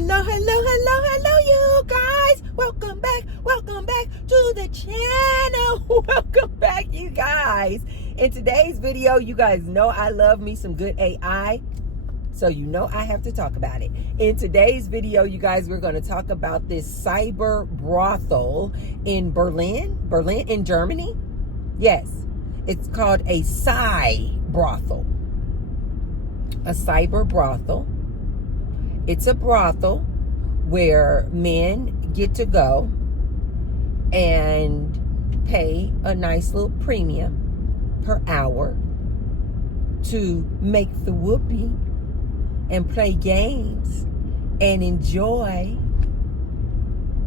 Hello, you guys. Welcome back to the channel. Welcome back, you guys. In today's video, you guys know I love me some good AI, so you know I have to talk about it. In today's video, you guys, we're going to talk about this cyber brothel in Berlin in Germany. Yes, it's called a brothel. A cyber brothel. It's a brothel where men get to go and pay a nice little premium per hour to make the whoopee and play games and enjoy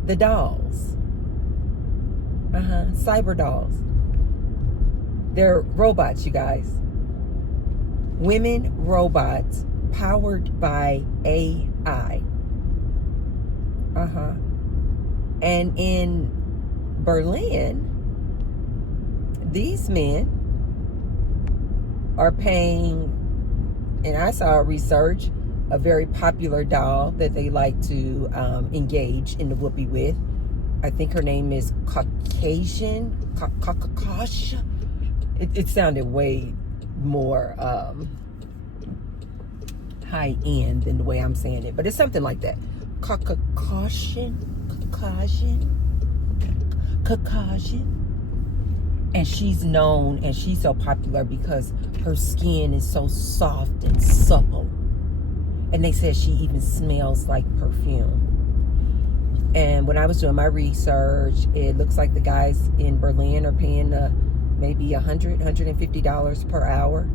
the dolls. Cyber dolls. They're robots, you guys. Women robots powered by AI. And in Berlin, these men are paying, and I saw research, a very popular doll that they like to engage in the whoopee with. I think her name is Caucasian. It sounded way more high end than the way I'm saying it, but it's something like that. Caucasian. And she's known, and she's so popular because her skin is so soft and supple. And they said she even smells like perfume. And when I was doing my research, it looks like the guys in Berlin are paying maybe $150 per hour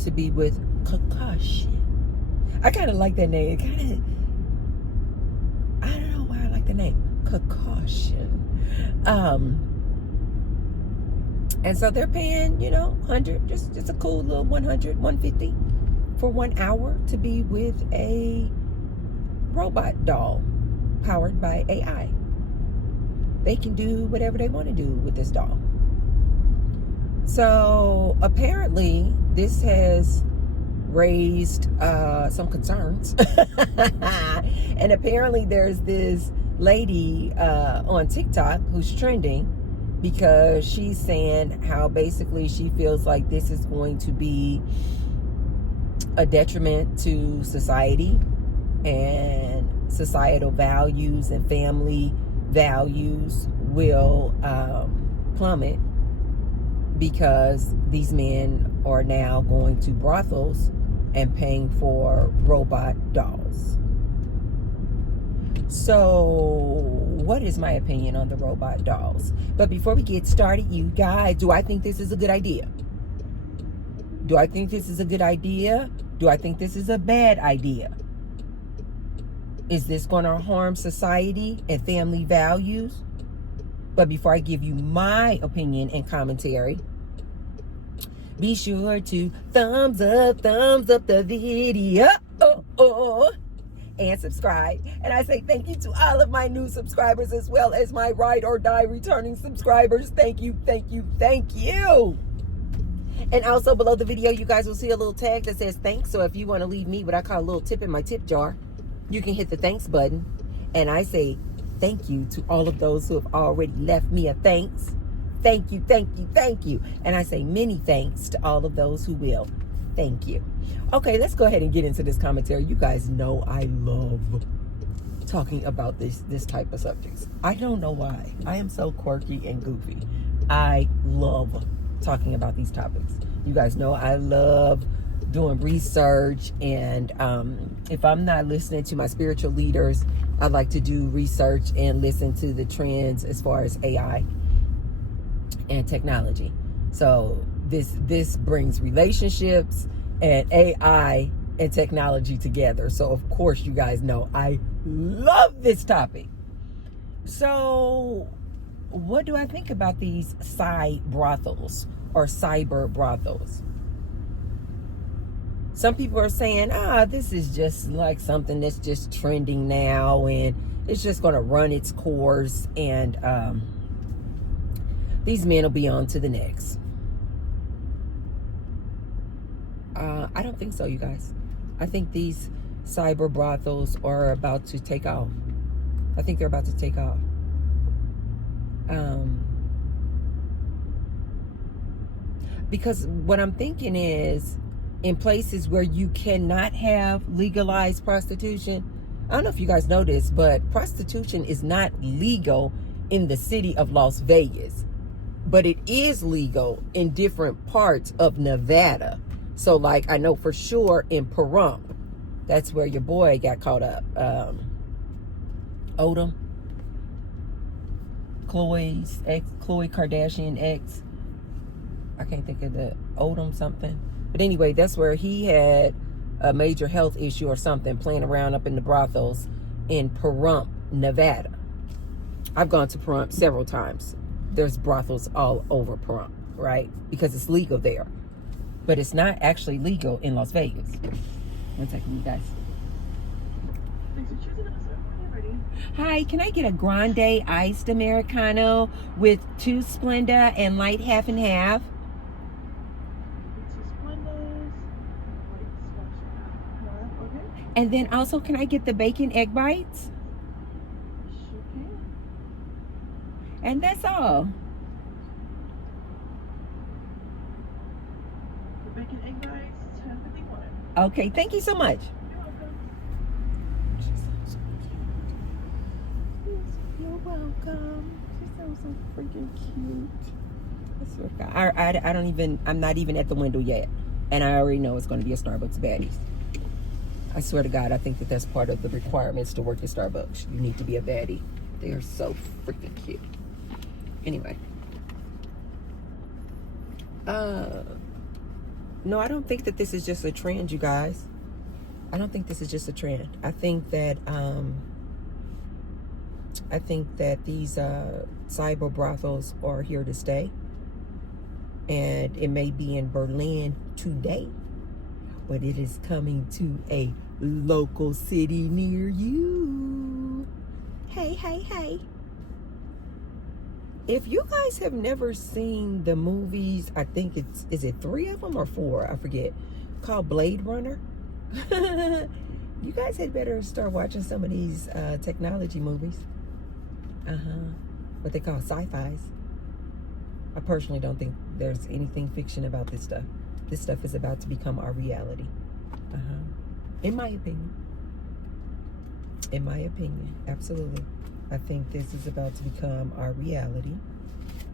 to be with Caucasian. I kind of like that name. I don't know why I like the name Caucasian. And so they're paying, 100, just a cool little 100, 150 for 1 hour to be with a robot doll powered by AI. They can do whatever they want to do with this doll. So apparently this has raised some concerns. And apparently there's this lady on TikTok who's trending because she's saying how basically she feels like this is going to be a detriment to society and societal values, and family values will plummet because these men are now going to brothels and paying for robot dolls. So what is my opinion on the robot dolls? But before we get started, you guys, do I think this is a good idea? Do I think this is a good idea? Do I think this is a bad idea? Is this going to harm society and family values? But before I give you my opinion and commentary, be sure to thumbs up the video and subscribe. And I say thank you to all of my new subscribers as well as my ride or die returning subscribers. Thank you. And also below the video, you guys will see a little tag that says thanks. So if you want to leave me what I call a little tip in my tip jar, you can hit the thanks button. And I say thank you to all of those who have already left me a thanks. Thank you. And I say many thanks to all of those who will. Thank you. Okay, let's go ahead and get into this commentary. You guys know I love talking about this type of subjects. I don't know why. I am so quirky and goofy. I love talking about these topics. You guys know I love doing research, and if I'm not listening to my spiritual leaders, I like to do research and listen to the trends as far as AI and technology. So this brings relationships and AI and technology together. So of course you guys know I love this topic. So what do I think about these brothels or cyber brothels? Some people are saying, this is just like something that's just trending now and it's just going to run its course, and these men will be on to the next. I don't think so, you guys. I think these cyber brothels are about to take off. I think they're about to take off. Because what I'm thinking is, in places where you cannot have legalized prostitution, I don't know if you guys know this, but prostitution is not legal in the city of Las Vegas, but it is legal in different parts of Nevada. So like, I know for sure in Pahrump, that's where your boy got caught up. Odom, Khloe Kardashian ex, I can't think of the Odom something. But anyway, that's where he had a major health issue or something, playing around up in the brothels in Pahrump, Nevada. I've gone to Pahrump several times. There's brothels all over Pahrump, right? Because it's legal there. But it's not actually legal in Las Vegas. One second, you guys. Hi, can I get a grande iced Americano with 2 Splenda and light half and half? And then also, can I get the bacon egg bites? And that's all. The bacon egg bites, $10.51. Okay, thank you so much. You're welcome. You're welcome. She's so freaking cute. I swear to God. I don't even, I'm not even at the window yet. And I already know it's going to be a Starbucks baddie. I swear to God, I think that that's part of the requirements to work at Starbucks. You need to be a baddie. They are so freaking cute. Anyway. No, I don't think that this is just a trend, you guys. I don't think this is just a trend. I think that these cyber brothels are here to stay. And it may be in Berlin today, but it is coming to a local city near you. Hey, hey, hey. If you guys have never seen the movies, I think is it 3 of them or 4? I forget. Called Blade Runner. You guys had better start watching some of these technology movies. What they call sci-fis. I personally don't think there's anything fiction about this stuff. This stuff is about to become our reality. In my opinion. In my opinion, absolutely. I think this is about to become our reality.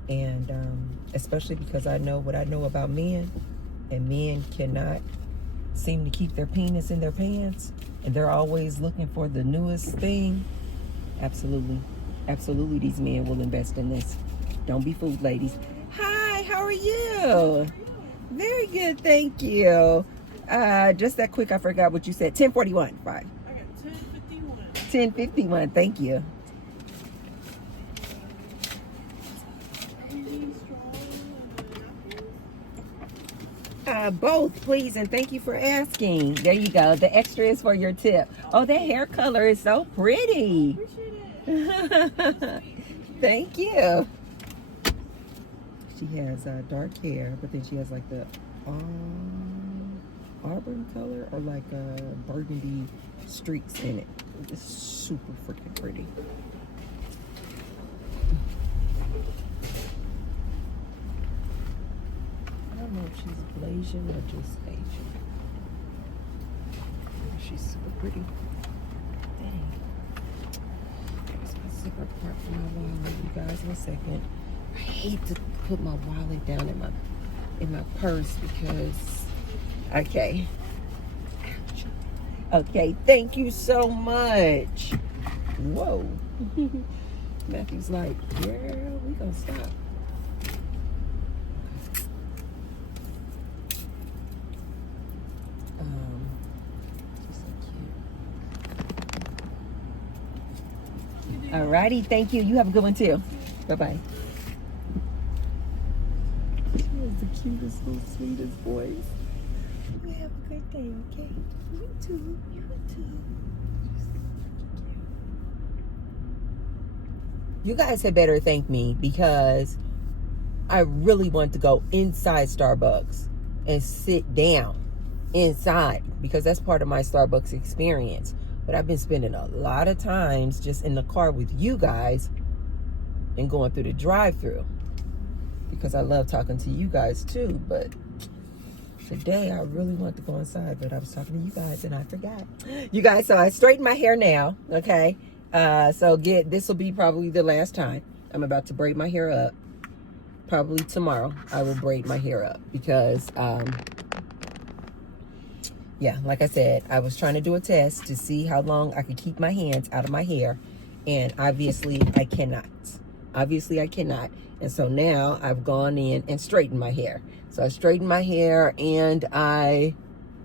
And especially because I know what I know about men. And men cannot seem to keep their penis in their pants. And they're always looking for the newest thing. Absolutely. Absolutely, these men will invest in this. Don't be fooled, ladies. Hi, how are you? Very good, thank you. Just that quick, I forgot what you said. 1041, right? I got 10.51. 1051, thank you. Both, please, and thank you for asking. There you go. The extra is for your tip. Oh, that hair color is so pretty. Thank you. She has dark hair, but then she has like the auburn color or like burgundy streaks in it. It's super freaking pretty. I don't know if she's Blasian or just Asian. She's super pretty. Dang. There's my zipper part for my wallet, you guys. 1 second. I hate to put my wallet down in my purse because, okay. Okay, thank you so much. Whoa. Matthew's like, girl, we gonna stop. She's so cute. Alrighty, thank you. You have a good one too. Bye-bye. She has the cutest, little sweetest voice. You have a great day, okay? You too. You too. You guys had better thank me because I really want to go inside Starbucks and sit down inside, because that's part of my Starbucks experience. But I've been spending a lot of times just in the car with you guys and going through the drive-through, because I love talking to you guys too. But today I really want to go inside, but I was talking to you guys and I forgot. You guys, so I straightened my hair now, okay? So this will be probably the last time. I'm about to braid my hair up. Probably tomorrow I will braid my hair up because, yeah, like I said, I was trying to do a test to see how long I could keep my hands out of my hair, and obviously I cannot. Obviously I cannot. And so now I've gone in and straightened my hair. So I straightened my hair and I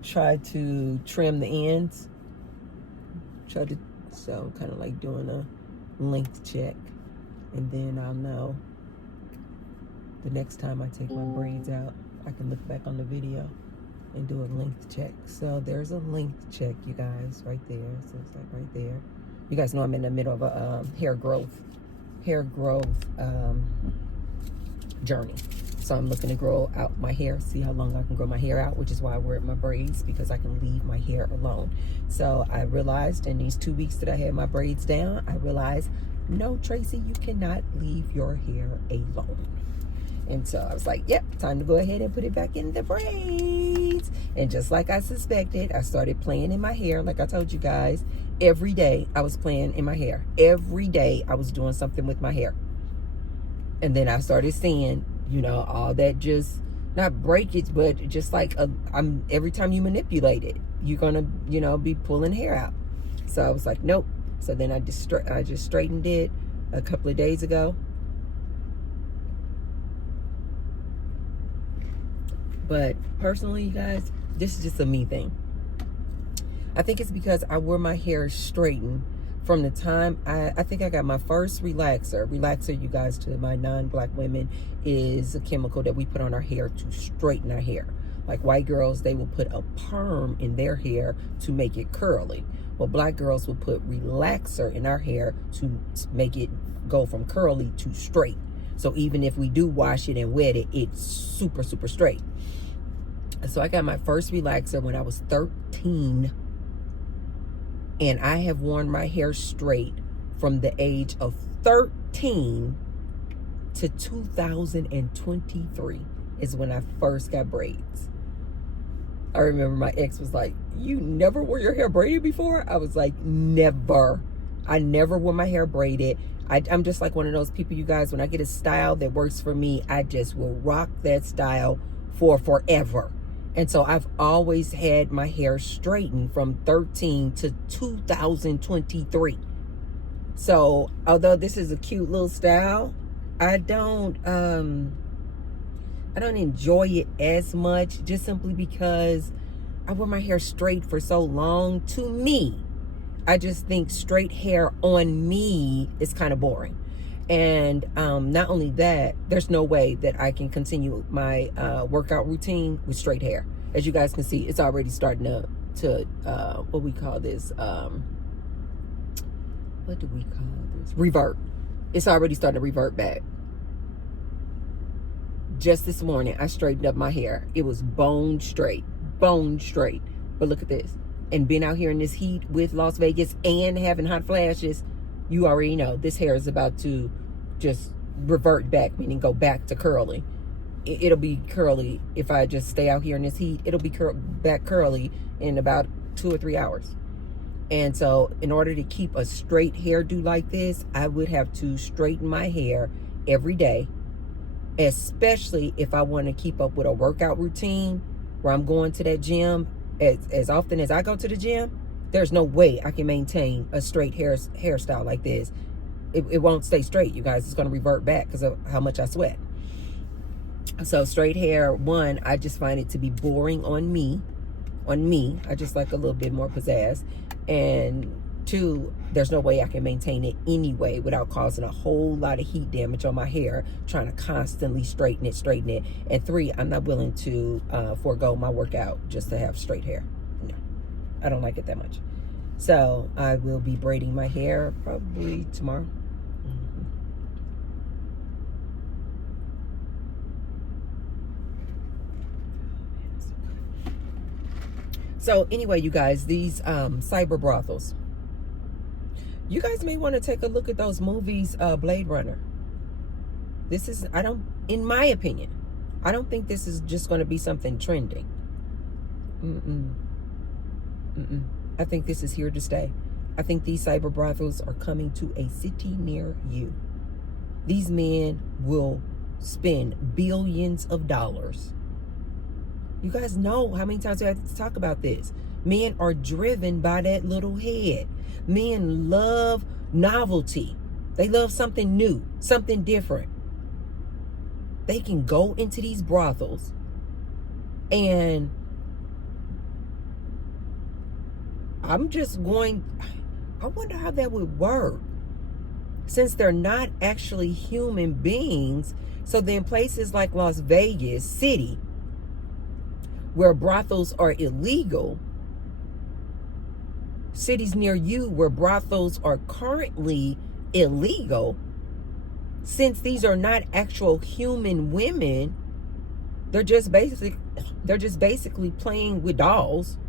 tried to trim the ends. So kind of like doing a length check. And then I'll know the next time I take my braids out, I can look back on the video and do a length check. So there's a length check, you guys, right there. So it's like right there. You guys know I'm in the middle of a hair growth journey. So I'm looking to grow out my hair, see how long I can grow my hair out, which is why I wear my braids, because I can leave my hair alone. So I realized in these 2 weeks that I had my braids down, I realized, no, Tracy, you cannot leave your hair alone. And so I was like, yep, time to go ahead and put it back in the braids. And just like I suspected, I started playing in my hair. Like I told you guys, every day I was playing in my hair. Every day I was doing something with my hair. And then I started seeing, you know, all that, just not breakage, but just like every time you manipulate it, you're gonna, you know, be pulling hair out. So I was like, nope. So then I just straightened it a couple of days ago. But personally, you guys, this is just a me thing. I think it's because I wore my hair straightened from the time I think I got my first relaxer. Relaxer, you guys, to my non-black women, is a chemical that we put on our hair to straighten our hair. Like white girls, they will put a perm in their hair to make it curly. Well, black girls will put relaxer in our hair to make it go from curly to straight. So even if we do wash it and wet it, it's super, super straight. So I got my first relaxer when I was 13. And I have worn my hair straight from the age of 13 to 2023 is when I first got braids. I remember my ex was like, you never wore your hair braided before? I was like, never. I never wore my hair braided. I'm just like one of those people, you guys, when I get a style that works for me, I just will rock that style for forever. And so I've always had my hair straightened from 13 to 2023. So although this is a cute little style, I don't enjoy it as much, just simply because I wore my hair straight for so long. To me, I just think straight hair on me is kind of boring. And not only that, there's no way that I can continue my workout routine with straight hair. As you guys can see, it's already starting to what we call this, what do we call this? Revert. It's already starting to revert back. Just this morning, I straightened up my hair. It was bone straight, bone straight. But look at this. And being out here in this heat with Las Vegas and having hot flashes, you already know this hair is about to just revert back, meaning go back to curly. It'll be curly if I just stay out here in this heat. It'll be back curly in about 2 or 3 hours. And so in order to keep a straight hairdo like this, I would have to straighten my hair every day, especially if I want to keep up with a workout routine where I'm going to that gym as often as I go to the gym. There's no way I can maintain a straight hairstyle like this. It won't stay straight, you guys. It's going to revert back because of how much I sweat. So straight hair, one, I just find it to be boring on me. I just like a little bit more pizzazz. And two, there's no way I can maintain it anyway without causing a whole lot of heat damage on my hair, trying to constantly straighten it. And three, I'm not willing to forego my workout just to have straight hair. No, I don't like it that much. So I will be braiding my hair probably tomorrow. So anyway, you guys, these cyber brothels. You guys may want to take a look at those movies, Blade Runner. This is, in my opinion, I don't think this is just going to be something trending. I think this is here to stay. I think these cyber brothels are coming to a city near you. These men will spend billions of dollars. You guys know how many times I have to talk about this. Men are driven by that little head. Men love novelty. They love something new, something different. They can go into these brothels and I wonder how that would work. Since they're not actually human beings, so then places like Las Vegas City, where brothels are illegal, cities near you where brothels are currently illegal, since these are not actual human women, they're just basically playing with dolls.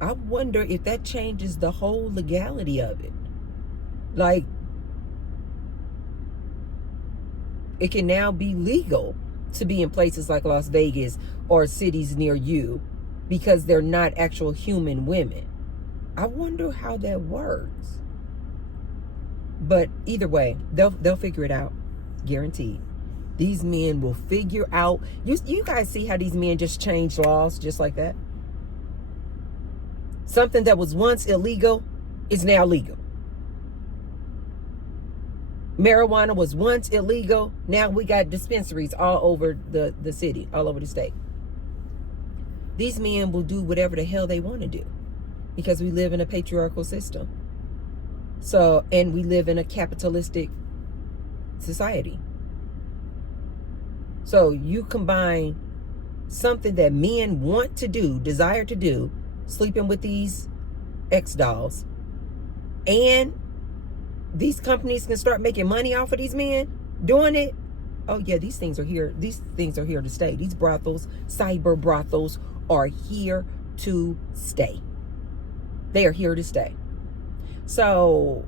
I wonder if that changes the whole legality of it. Like, it can now be legal to be in places like Las Vegas or cities near you because they're not actual human women. I wonder how that works. But either way, they'll figure it out. Guaranteed. These men will figure out. You guys see how these men just change laws just like that? Something that was once illegal is now legal. Marijuana was once illegal. Now we got dispensaries all over the city, all over the state. These men will do whatever the hell they want to do because we live in a patriarchal system. So, and we live in a capitalistic society. So you combine something that men want to do, desire to do, sleeping with these ex-dolls, and these companies can start making money off of these men doing it. Oh yeah, these things are here. These things are here to stay. These brothels, cyber brothels, are here to stay. They are here to stay. So,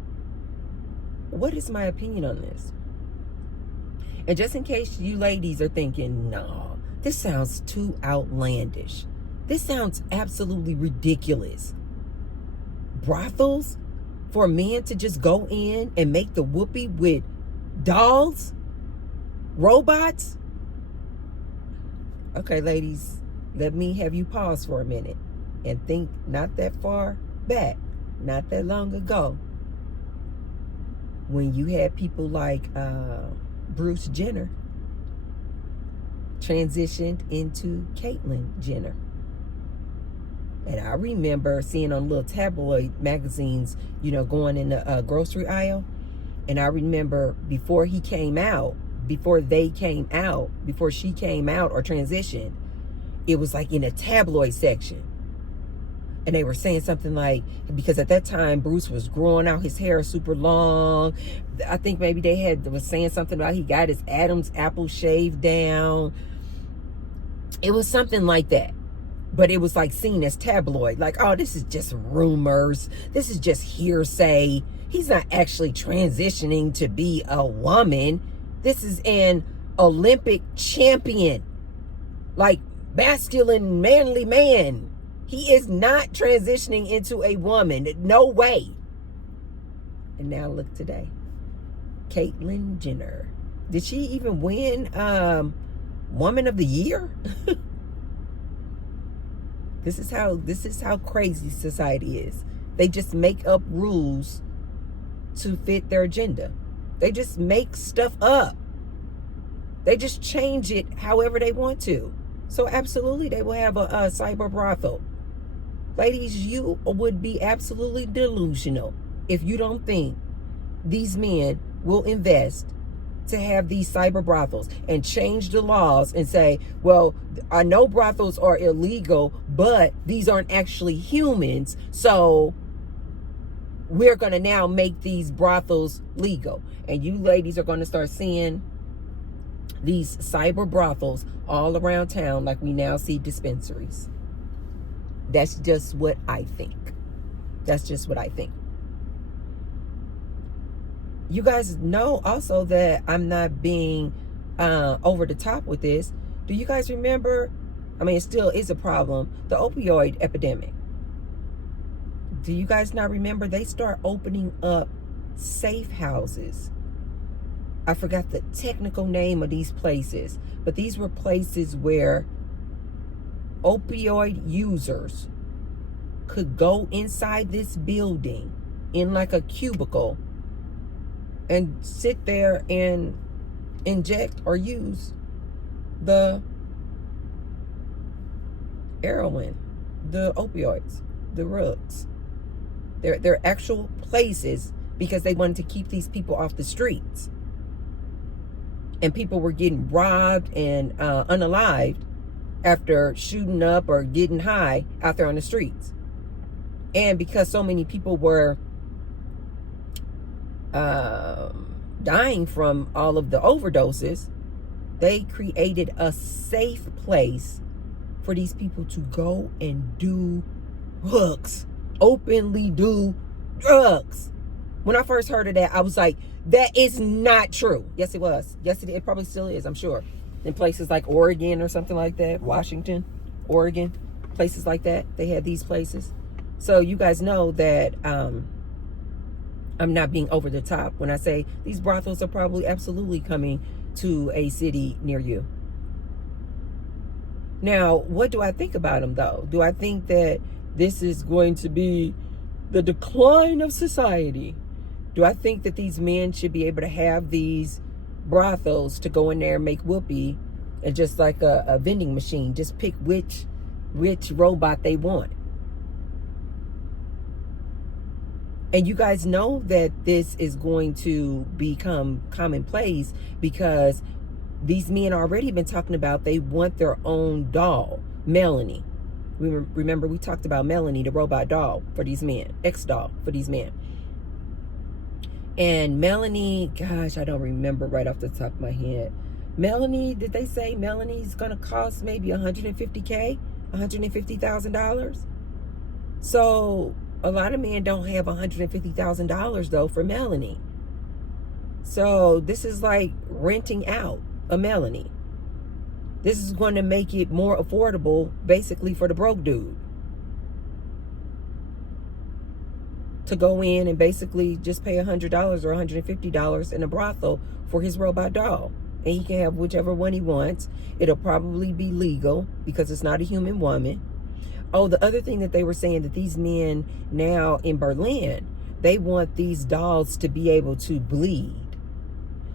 what is my opinion on this? And just in case you ladies are thinking, no, this sounds too outlandish. This sounds absolutely ridiculous. Brothels for men to just go in and make the whoopee with dolls, robots? Okay, ladies, let me have you pause for a minute and think not that far back, not that long ago, when you had people like Bruce Jenner transitioned into Caitlyn Jenner. And I remember seeing on little tabloid magazines, going in the grocery aisle. And I remember before she came out or transitioned, it was like in a tabloid section. And they were saying something like, because at that time, Bruce was growing out his hair super long. I think maybe was saying something about he got his Adam's apple shaved down. It was something like that. But it was like seen as tabloid. Like, oh, this is just rumors. This is just hearsay. He's not actually transitioning to be a woman. This is an Olympic champion. Like, masculine, manly man. He is not transitioning into a woman. No way. And now look today. Caitlyn Jenner. Did she even win Woman of the Year? This is how crazy society is. They just make up rules to fit their agenda. They just make stuff up. They just change it however they want to. So absolutely, they will have a cyber brothel. Ladies, you would be absolutely delusional if you don't think these men will invest to have these cyber brothels and change the laws and say, well, I know brothels are illegal, but these aren't actually humans, so we're going to now make these brothels legal. And you ladies are going to start seeing these cyber brothels all around town like we now see dispensaries. That's just what I think. That's just what I think. You guys know also that I'm not being over the top with this. Do you guys remember? I mean, it still is a problem. The opioid epidemic. Do you guys not remember? They start opening up safe houses. I forgot the technical name of these places, but these were places where opioid users could go inside this building in like a cubicle and sit there and inject or use the heroin, the opioids, the drugs. They're actual places because they wanted to keep these people off the streets. And people were getting robbed and unalived after shooting up or getting high out there on the streets. And because so many people were dying from all of the overdoses, they created a safe place for these people to go and do drugs, openly do drugs. When I first heard of that, I was like, that is not true. Yes, it was. Yes, it probably still is, I'm sure. In places like Oregon or something like that, Washington, Oregon, places like that, they had these places. So you guys know that I'm not being over the top when I say these brothels are probably absolutely coming to a city near you. Now, what do I think about them, though? Do I think that this is going to be the decline of society? Do I think that these men should be able to have these brothels to go in there and make whoopee and just like a vending machine, just pick which robot they want? And you guys know that this is going to become commonplace because these men already been talking about they want their own doll, Melanie. Remember we talked about Melanie, the robot doll for these men, ex-doll for these men. And Melanie, gosh, I don't remember right off the top of my head. Melanie, did they say Melanie's gonna cost maybe $150K, $150,000? So a lot of men don't have $150,000 though for Melanie. So this is like renting out a Melanie. This is going to make it more affordable basically for the broke dude to go in and basically just pay $100 or $150 in a brothel for his robot doll. And he can have whichever one he wants. It'll probably be legal because it's not a human woman. Oh, the other thing that they were saying that these men now in Berlin, they want these dolls to be able to bleed.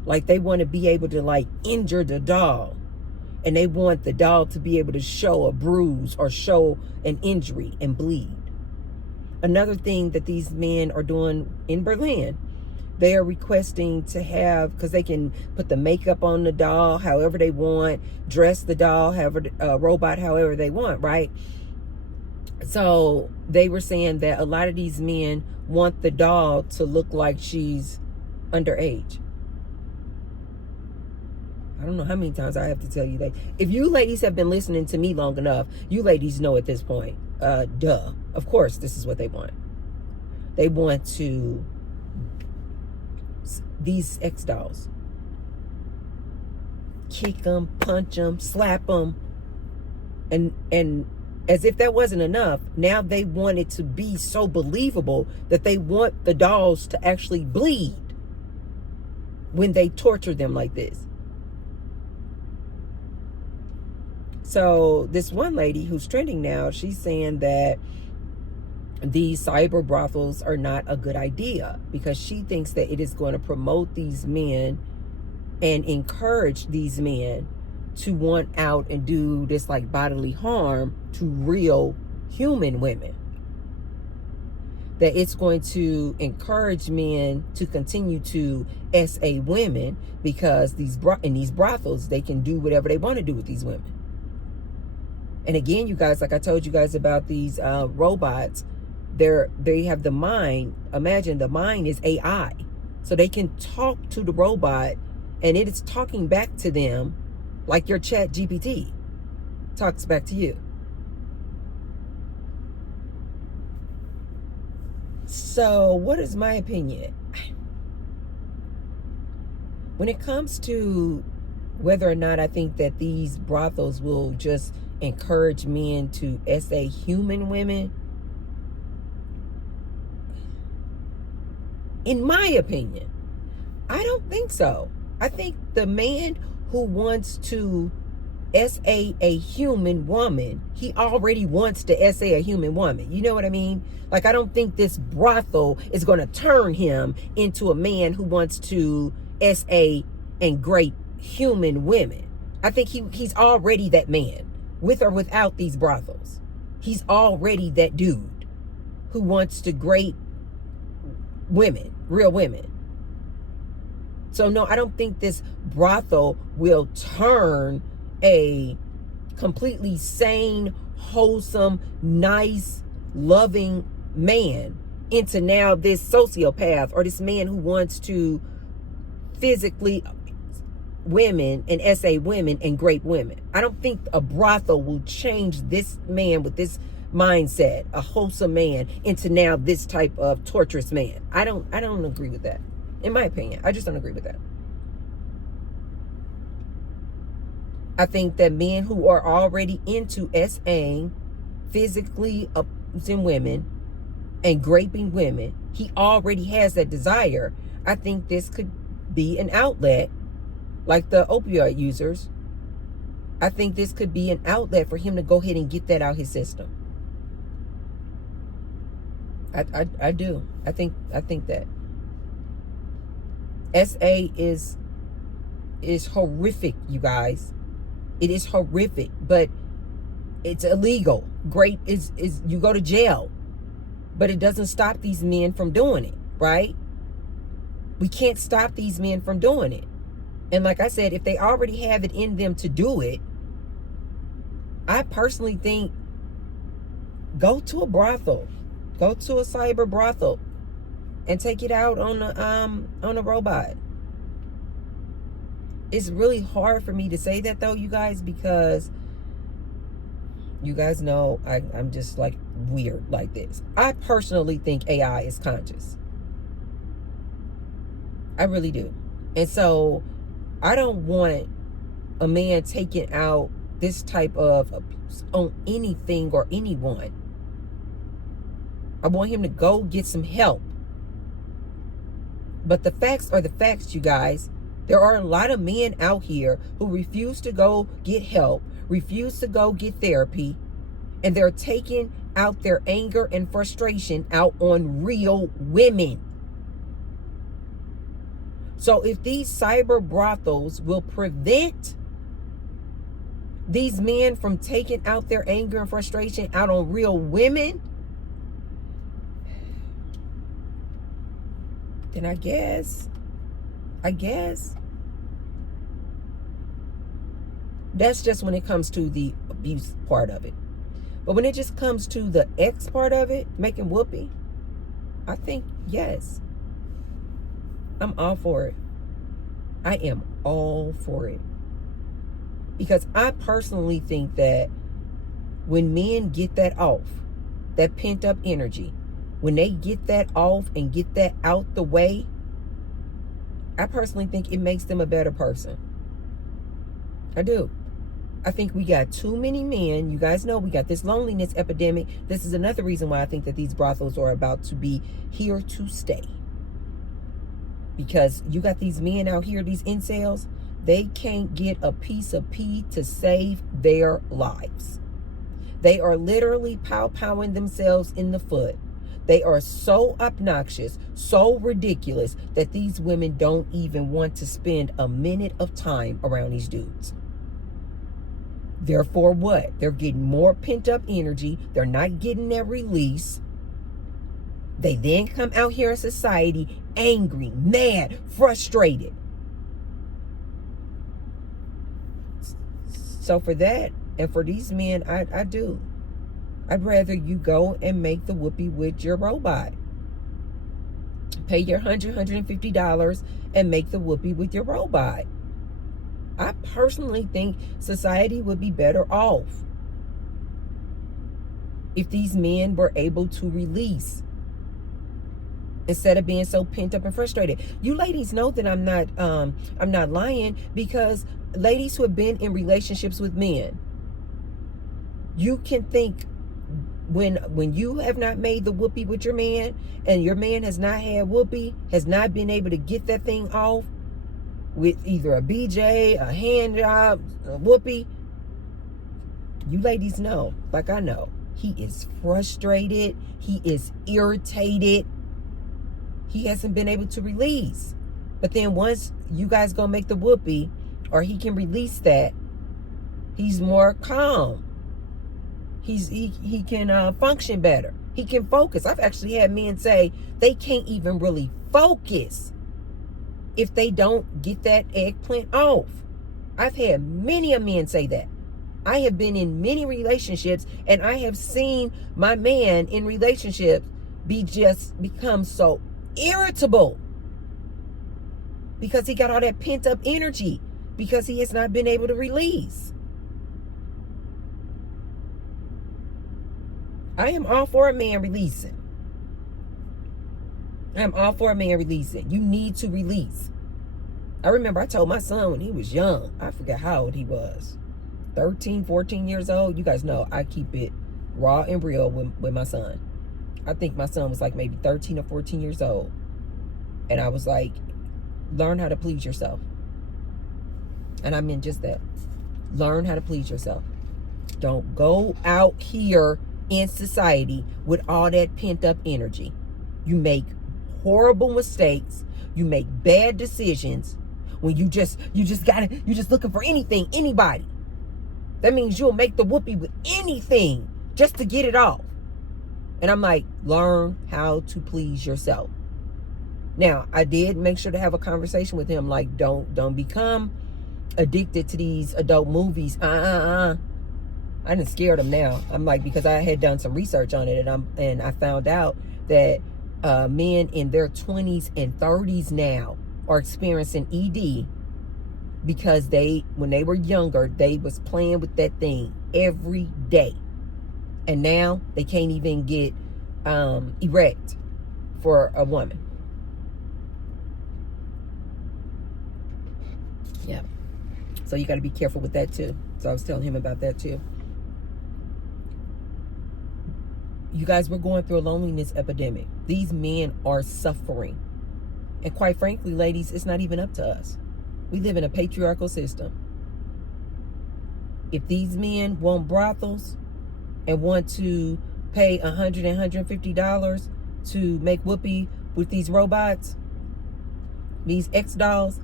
Like they want to be able to like injure the doll. And they want the doll to be able to show a bruise or show an injury and bleed. Another thing that these men are doing in Berlin, they are requesting to have, because they can put the makeup on the doll however they want, dress the doll, robot however they want, right? So they were saying that a lot of these men want the doll to look like she's underage. I don't know how many times I have to tell you that. If you ladies have been listening to me long enough, you ladies know at this point, duh. Of course, this is what they want. They want to, these ex-dolls, kick them, punch them, slap them, and as if that wasn't enough, now they want it to be so believable that they want the dolls to actually bleed when they torture them like this. So this one lady who's trending now, she's saying that these cyber brothels are not a good idea because she thinks that it is going to promote these men and encourage these men to want out and do this like bodily harm to real human women. That it's going to encourage men to continue to SA women because these brothels, they can do whatever they want to do with these women. And again, you guys, like I told you guys about these robots, they have the mind. Imagine the mind is AI. So they can talk to the robot and it is talking back to them like your chat GPT talks back to you. So, what is my opinion? When it comes to whether or not I think that these brothels will just encourage men to SA human women, in my opinion, I don't think so. I think the man who wants to SA a human woman, he already wants to SA a human woman. You know what I mean? Like, I don't think this brothel is going to turn him into a man who wants to SA and grape human women. I think he's already that man, with or without these brothels. He's already that dude who wants to grape women, real women. So no, I don't think this brothel will turn a completely sane, wholesome, nice, loving man into now this sociopath or this man who wants to physically women and SA women and grape women. I don't think a brothel will change this man with this mindset, a wholesome man, into now this type of torturous man. I don't agree with that. In my opinion, I just don't agree with that. I think that men who are already into SAing, physically abusing women and graping women, he already has that desire. I think this could be an outlet, like the opioid users. I think this could be an outlet for him to go ahead and get that out his system. I do. I think that SA is horrific, you guys. It is horrific, but it's illegal. Grape is you go to jail, but it doesn't stop these men from doing it, right? We can't stop these men from doing it. And like I said, if they already have it in them to do it, I personally think go to a brothel, go to a cyber brothel, and take it out on a robot. It's really hard for me to say that though, you guys, because you guys know I'm just like weird like this. I personally think AI is conscious. I really do. And so I don't want a man taking out this type of abuse on anything or anyone. I want him to go get some help. But the facts are the facts, you guys. There are a lot of men out here who refuse to go get help, refuse to go get therapy, and they're taking out their anger and frustration out on real women. So if these cyber brothels will prevent these men from taking out their anger and frustration out on real women, then I guess that's just when it comes to the abuse part of it. But when it just comes to the X part of it, making whoopee, I think yes, I'm all for it. I am all for it. Because I personally think that when men get that off, that pent up energy, when they get that off and get that out the way, I personally think it makes them a better person. I do. I think we got too many men. You guys know we got this loneliness epidemic. This is another reason why I think that these brothels are about to be here to stay. Because you got these men out here, these incels, they can't get a piece of pee to save their lives. They are literally pow-powing themselves in the foot. They are so obnoxious, so ridiculous that these women don't even want to spend a minute of time around these dudes. Therefore, what? They're getting more pent-up energy. They're not getting that release. They then come out here in society angry, mad, frustrated. So for that, and for these men, I do. I'd rather you go and make the whoopee with your robot. Pay your $100, $150 and make the whoopee with your robot. I personally think society would be better off if these men were able to release instead of being so pent up and frustrated. You ladies know that I'm not lying, because ladies who have been in relationships with men, you can think, when you have not made the whoopee with your man, and your man has not had whoopee, has not been able to get that thing off with either a BJ, a hand job, a whoopee, you ladies know, like I know, he is frustrated, he is irritated, he hasn't been able to release. But then once you guys go make the whoopee, or he can release that, he's more calm. He can function better. He can focus. I've actually had men say they can't even really focus if they don't get that eggplant off. I've had many a men say that. I have been in many relationships, and I have seen my man in relationships become so irritable because he got all that pent up energy because he has not been able to release. I am all for a man releasing. I am all for a man releasing. You need to release. I remember I told my son when he was young, I forget how old he was, 13, 14 years old. You guys know I keep it raw and real with my son. I think my son was like maybe 13 or 14 years old. And I was like, learn how to please yourself. And I meant just that. Learn how to please yourself. Don't go out here in society with all that pent up energy. You make horrible mistakes. You make bad decisions when you just looking for anything, anybody. That means you'll make the whoopee with anything just to get it off. And I'm like, learn how to please yourself. Now, I did make sure to have a conversation with him, like, don't become addicted to these adult movies. I done scared him now. I'm like, because I had done some research on it, and I found out that men in their 20s and 30s now are experiencing ED because when they were younger, they was playing with that thing every day. And now they can't even get erect for a woman. Yeah. So you got to be careful with that too. So I was telling him about that too. You guys, we're going through a loneliness epidemic. These men are suffering. And quite frankly, ladies, it's not even up to us. We live in a patriarchal system. If these men want brothels and want to pay $100 and $150 to make whoopee with these robots, these X-dolls,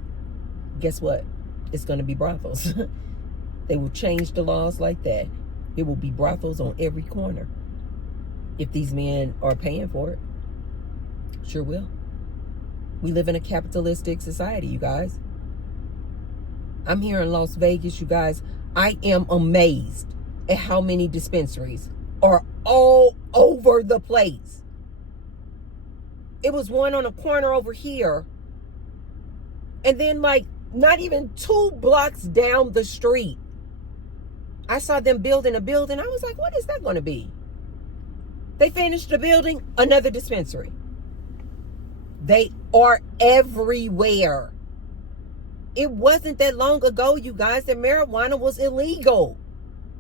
guess what? It's going to be brothels. They will change the laws like that. It will be brothels on every corner. If these men are paying for it, sure will. We live in a capitalistic society, you guys. I'm here in Las Vegas, you guys. I am amazed at how many dispensaries are all over the place. It was one on a corner over here. And then like not even 2 blocks down the street, I saw them building a building. I was like, what is that going to be? They finished the building, another dispensary. They are everywhere. It wasn't that long ago, you guys, that marijuana was illegal.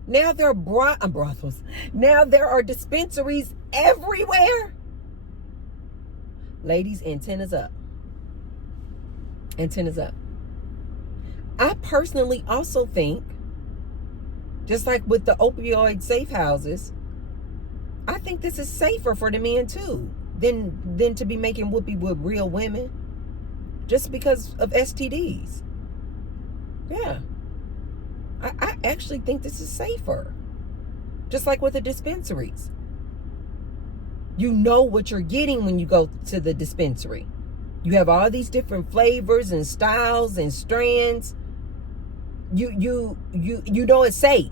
Now there are brothels. Now there are dispensaries everywhere. Ladies, antennas up. Antennas up. I personally also think, just like with the opioid safe houses, I think this is safer for the men too than to be making whoopee with real women just because of STDs. Yeah. I actually think this is safer. Just like with the dispensaries. You know what you're getting when you go to the dispensary. You have all these different flavors and styles and strands. You know it's safe.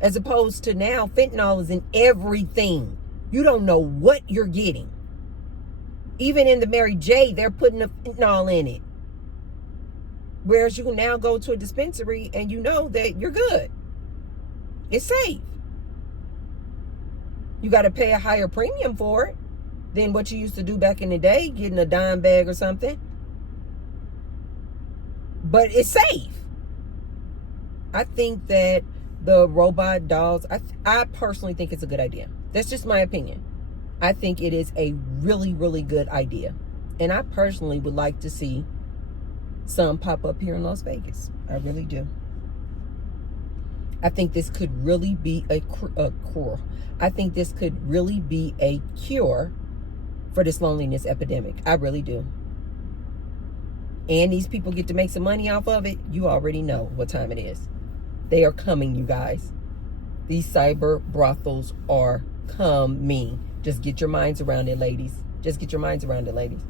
As opposed to now, fentanyl is in everything. You don't know what you're getting. Even in the Mary J, they're putting the fentanyl in it. Whereas you can now go to a dispensary and you know that you're good. It's safe. You got to pay a higher premium for it. than what you used to do back in the day, getting a dime bag or something. But it's safe. I think that the robot dolls, I personally think it's a good idea. That's just my opinion. I think it is a really, really good idea. And I personally would like to see some pop up here in Las Vegas. I really do. I think this could really be a cure. I think this could really be a cure for this loneliness epidemic. I really do. And these people get to make some money off of it. You already know what time it is. They are coming, you guys. These cyber brothels are coming. Just get your minds around it, ladies. Just get your minds around it, ladies.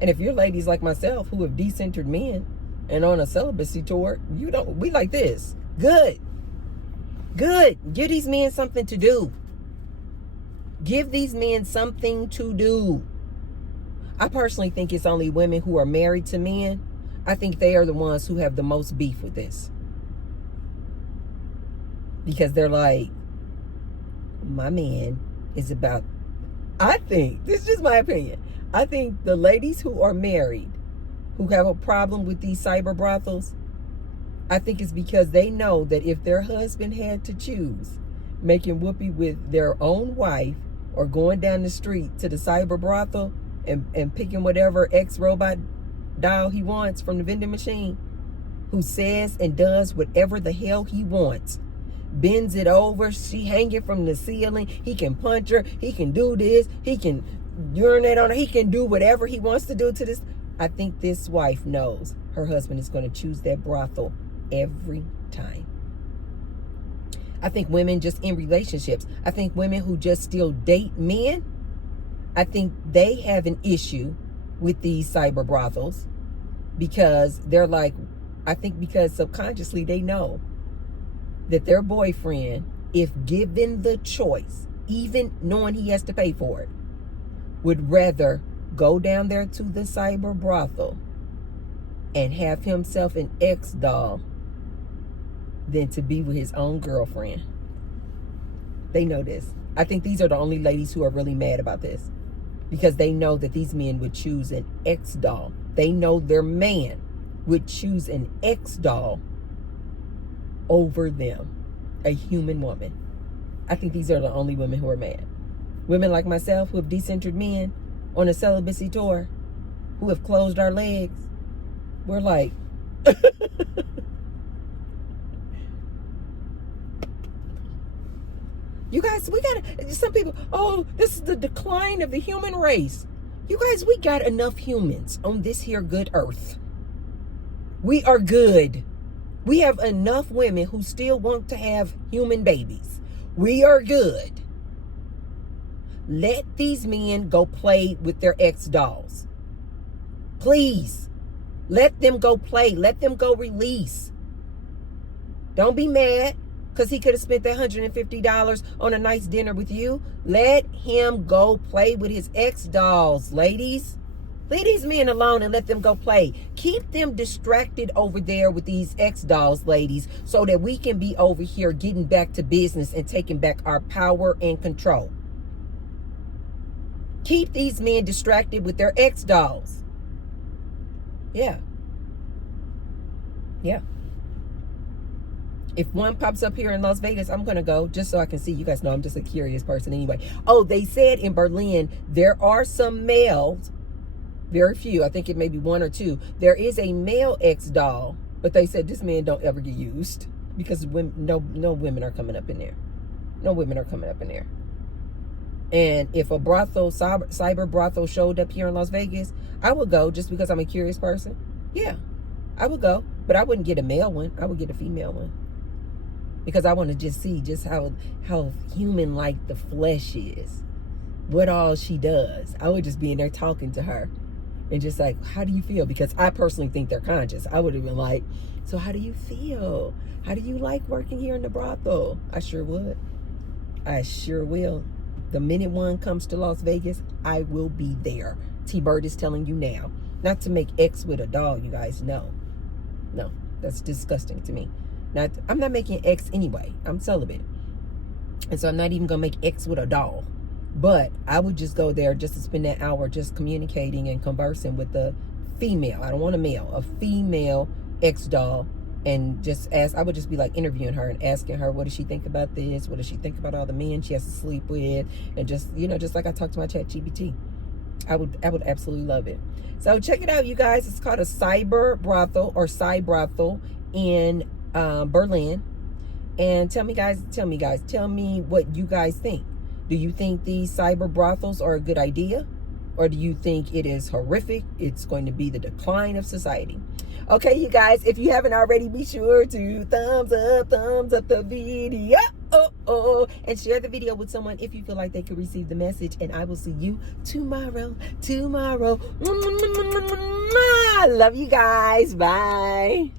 And if you're ladies like myself who have decentered men and on a celibacy tour, we like this. Good. Good. Give these men something to do. Give these men something to do. I personally think it's only women who are married to men. I think they are the ones who have the most beef with this. Because they're like, my man is about, I think, this is just my opinion. I think the ladies who are married, who have a problem with these cyber brothels, I think it's because they know that if their husband had to choose making whoopee with their own wife or going down the street to the cyber brothel and picking whatever ex-robot doll he wants from the vending machine, who says and does whatever the hell he wants, bends it over, she hanging from the ceiling, he can punch her, he can do this, he can urinate on her, he can do whatever he wants to do to this. I think this wife knows her husband is going to choose that brothel every time. I think women just in relationships, I think women who just still date men, I think they have an issue with these cyber brothels because they're like, I think because subconsciously they know that their boyfriend, if given the choice, even knowing he has to pay for it, would rather go down there to the cyber brothel and have himself an ex-doll than to be with his own girlfriend. They know this. I think these are the only ladies who are really mad about this because they know that these men would choose an ex-doll. They know their man would choose an ex-doll over them, a human woman. I think these are the only women who are mad. Women like myself who have decentered men on a celibacy tour, who have closed our legs, we're like, you guys, we gotta, some people, oh, this is the decline of the human race. You guys, we got enough humans on this here good earth. We are good. We have enough women who still want to have human babies. We are good. Let these men go play with their ex-dolls. Please. Let them go play. Let them go release. Don't be mad because he could have spent that $150 on a nice dinner with you. Let him go play with his ex-dolls, ladies. Leave these men alone and let them go play. Keep them distracted over there with these ex-dolls, ladies, so that we can be over here getting back to business and taking back our power and control. Keep these men distracted with their ex-dolls. Yeah. Yeah. If one pops up here in Las Vegas, I'm going to go just so I can see. You guys know I'm just a curious person anyway. Oh, they said in Berlin, there are some males, very few, I think it may be one or two. There is a male ex-doll, but they said this man don't ever get used because women, no women are coming up in there. No women are coming up in there. And if a brothel, cyber brothel showed up here in Las Vegas, I would go just because I'm a curious person. Yeah, I would go, but I wouldn't get a male one. I would get a female one because I want to just see just how human-like the flesh is, what all she does. I would just be in there talking to her and just like, how do you feel? Because I personally think they're conscious. I would have been like, so how do you feel? How do you like working here in the brothel? I sure would. I sure will. The minute one comes to Las Vegas, I will be there. T-Bird is telling you now. Not to make X with a doll, you guys. No, that's disgusting to me. I'm not making X anyway. I'm celibate. And so I'm not even going to make X with a doll. But I would just go there just to spend that hour just communicating and conversing with the female. I don't want a male, a female ex-doll. And just ask, I would just be like interviewing her and asking her, what does she think about this? What does she think about all the men she has to sleep with? And just, you know, just like I talked to my chat GPT. I would absolutely love it. So check it out, you guys. It's called a cyber brothel or cyber brothel in Berlin. And tell me what you guys think. Do you think these cyber brothels are a good idea? Or do you think it is horrific? It's going to be the decline of society. Okay, you guys, if you haven't already, be sure to thumbs up the video. And share the video with someone if you feel like they could receive the message. And I will see you tomorrow. Love you guys. Bye.